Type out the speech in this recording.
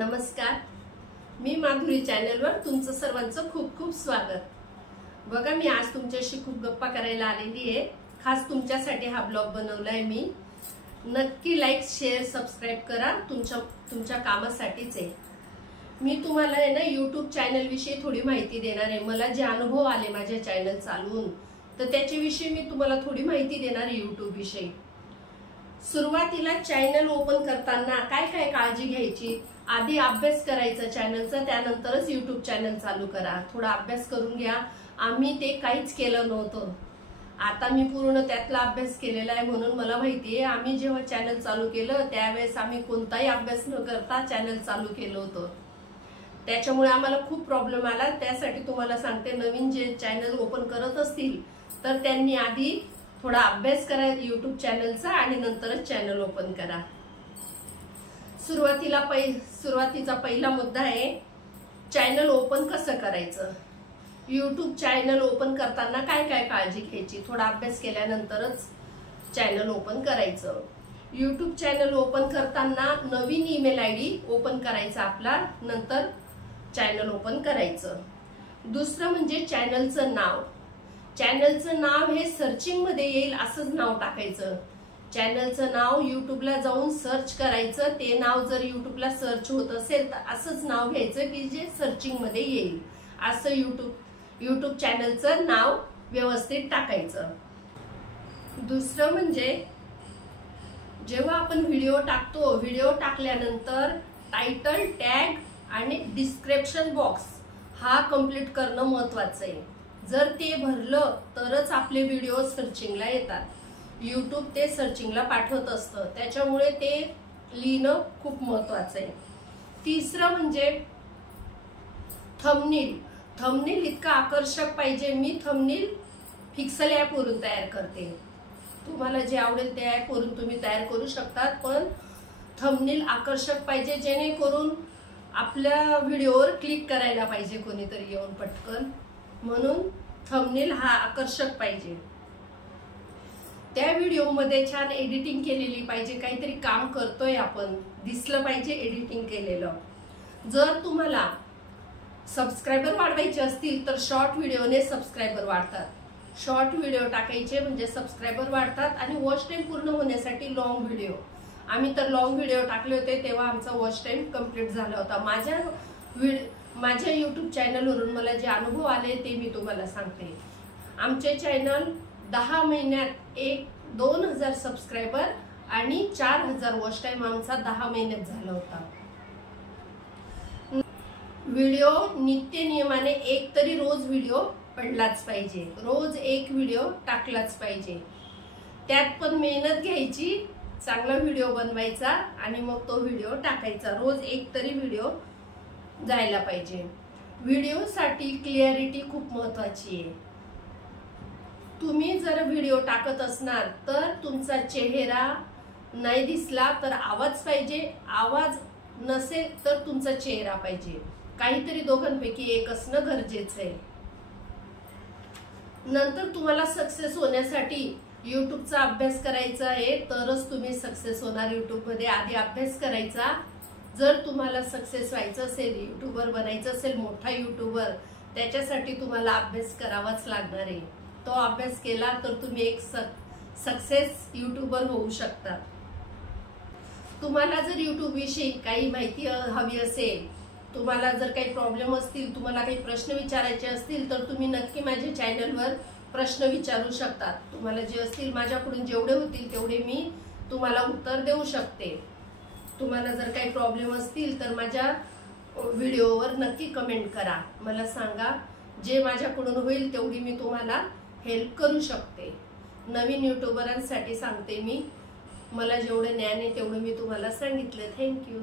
नमस्कार, मी माधुरी चॅनलवर तुमचं सर्वांचं खूप खूप स्वागत। बघा, मी आज तुमच्याशी खूप गप्पा करायला आलेली आहे। खास तुमच्यासाठी हा ब्लॉग बनवलाय मी। नक्की लाईक, शेअर, सबस्क्राइब करा, तुमच्या कामासाठीच आहे। मी तुम्हाला आहे ना YouTube चॅनल विषयी थोडी माहिती देणार आहे। मला जे अनुभव आले माझ्या चॅनल चालवून, तर त्याच्याविषयी मी तुम्हाला थोडी माहिती देणार आहे YouTube विषयी। सुरुवातीला चॅनल ओपन करताना काय काय काळजी घ्यायची, आधी अभ्यास करायचा चॅनलचा, त्यानंतरच YouTube चॅनल चालू करा। थोडा अभ्यास करून घ्या। आम्ही ते काहीच केलं नव्हतं, आता मी पूर्ण त्यातला अभ्यास केलेला आहे, म्हणून मला माहिती आहे। आम्ही जेव्हा चॅनल चालू केलं त्यावेळेस आम्ही कोणताही अभ्यास न करता चॅनल चालू केलं होतं, त्याच्यामुळे आम्हाला खूप प्रॉब्लेम आला। त्यासाठी तुम्हाला सांगते, नवीन जे चॅनल ओपन करत असतील तर त्यांनी आधी थोडा अभ्यास करा YouTube चॅनलचा आणि नंतरच चॅनल ओपन करा। सुरुवातीचा पहिला मुद्दा आहे चॅनल ओपन कसं करायचं। YouTube चॅनल ओपन करताना काय काय काळजी घ्यायची, थोडा अभ्यास केल्यानंतरच चॅनल ओपन करायचं। YouTube चॅनल ओपन करताना नवीन ईमेल आयडी ओपन करायचा आपला, नंतर चॅनल ओपन करायचं। दुसरं म्हणजे चॅनलचं नाव। चॅनलचं नाव हे सर्चिंग मध्ये येईल असंच नाव टाकायचं। चॅनलचं नाव YouTubeला जाऊन सर्च करायचं, ते नाव जर YouTubeला सर्च होत असेल तर असंच नाव घ्यायचं की जे सर्चिंग मध्ये येईल, असं YouTube चॅनलचं नाव व्यवस्थित टाकायचं। दुसरं म्हणजे जेव्हा आपण व्हिडिओ टाकतो, व्हिडिओ टाकल्यानंतर टायटल, टॅग आणि डिस्क्रिप्शन बॉक्स हा कंप्लीट करणं महत्वाचं आहे। जर ते भरलं तरच आपले व्हिडिओ सर्चिंगला येतात। YouTube ते सर्चिंगला पाठवत असतं, त्याच्यामुळे ते लिहिणं खूप महत्वाचं आहे। तिसरं म्हणजे थंबनेल। थंबनेल इतका आकर्षक पाहिजे। मी थंबनेल पिक्सेल ॲप वरून तयार करते, तुम्हाला जे आवडेल त्या ॲप वरून तुम्ही तयार करू शकता, पण थंबनेल आकर्षक पाहिजे, जेणेकरून आपल्या व्हिडिओवर क्लिक करायला पाहिजे कोणीतरी येऊन पटकन, म्हणून थंबनेल हा आकर्षक पाहिजे। त्या व्हिडिओ मध्ये छान एडिटिंग केलेली पाहिजे, काहीतरी काम करतोय आपण दिसलं पाहिजे एडिटिंग केलेलं। जर तुम्हाला सबस्क्रायबर वाढवायचे असतील तर शॉर्ट व्हिडिओने सबस्क्रायबर वाढतात। शॉर्ट व्हिडिओ टाकायचे म्हणजे सबस्क्रायबर वाढतात। आणि वॉच टाइम पूर्ण होण्यासाठी लॉंग व्हिडिओ, आम्ही तर लॉंग व्हिडिओ टाकले होते तेव्हा आमचा वॉच टाइम कंप्लीट झाला होता। माझ्या YouTube चॅनलवरून मला जे अनुभव आले ते मी तुम्हाला सांगते। आमचे चॅनल 10 महिन्यात 2000 सबस्क्रायबर आणि 4000 वॉच टाइम आमचा 10 महिन्यात झाला होता। व्हिडिओ नित्य नियमाने एक तरी रोज व्हिडिओ पडलाच पाहिजे, रोज एक व्हिडिओ टाकलाच पाहिजे। त्यात पण मेहनत घ्यायची, चांगला व्हिडिओ बनवायचा आणि मग तो व्हिडिओ टाकायचा। रोज एक तरी व्हिडिओ जायला पाहिजे। व्हिडिओसाठी क्लिअरिटी खूप महत्वाची आहे। तुम्ही जर व्हिडिओ टाकत असणार तर तुमचा चेहरा नाही दिसला तर आवाज पाहिजे, आवाज नसेल तर तुमचा चेहरा पाहिजे, काहीतरी दोघांपैकी एक असणं गरजेचं आहे। नंतर तुम्हाला सक्सेस होण्यासाठी YouTubeचा अभ्यास करायचा आहे, तरच तुम्ही सक्सेस होणार। YouTube मध्ये आधी अभ्यास करायचा। जर तुम्हाला सक्सेस व्हायचं असेल, यूट्यूबर बनायचं असेल, मोठा यूट्यूबर, त्याच्यासाठी तुम्हाला अभ्यास करावाच लागणार आहे। तो अभ्यास केला तर तुम्ही एक सक्सेस यूट्यूबर होऊ शकता। तुम्हाला जर YouTube विषयी काही माहिती हवी असेल, तुम्हाला जर काही प्रॉब्लेम असतील, तुम्हाला काही प्रश्न विचारायचे असतील तर तुम्ही नक्की माझ्या चॅनलवर प्रश्न विचारू शकता। तुम्हाला जे असतील, माझ्याकडून जेवढे होतील तेवढे मी तुम्हाला उत्तर देऊ शकते। तुम्हाला जर काही प्रॉब्लेम असतील तर माझ्या व्हिडिओवर नक्की कमेंट करा, मला सांगा। जे माझ्याकडून होईल तेवढी मी तुम्हाला हेल्प करू शकते। नवीन यूट्यूबरांसाठी सांगते मी, मला जेवढं ज्ञान आहे तेवढं मी तुम्हाला सांगितलं। थँक्यू।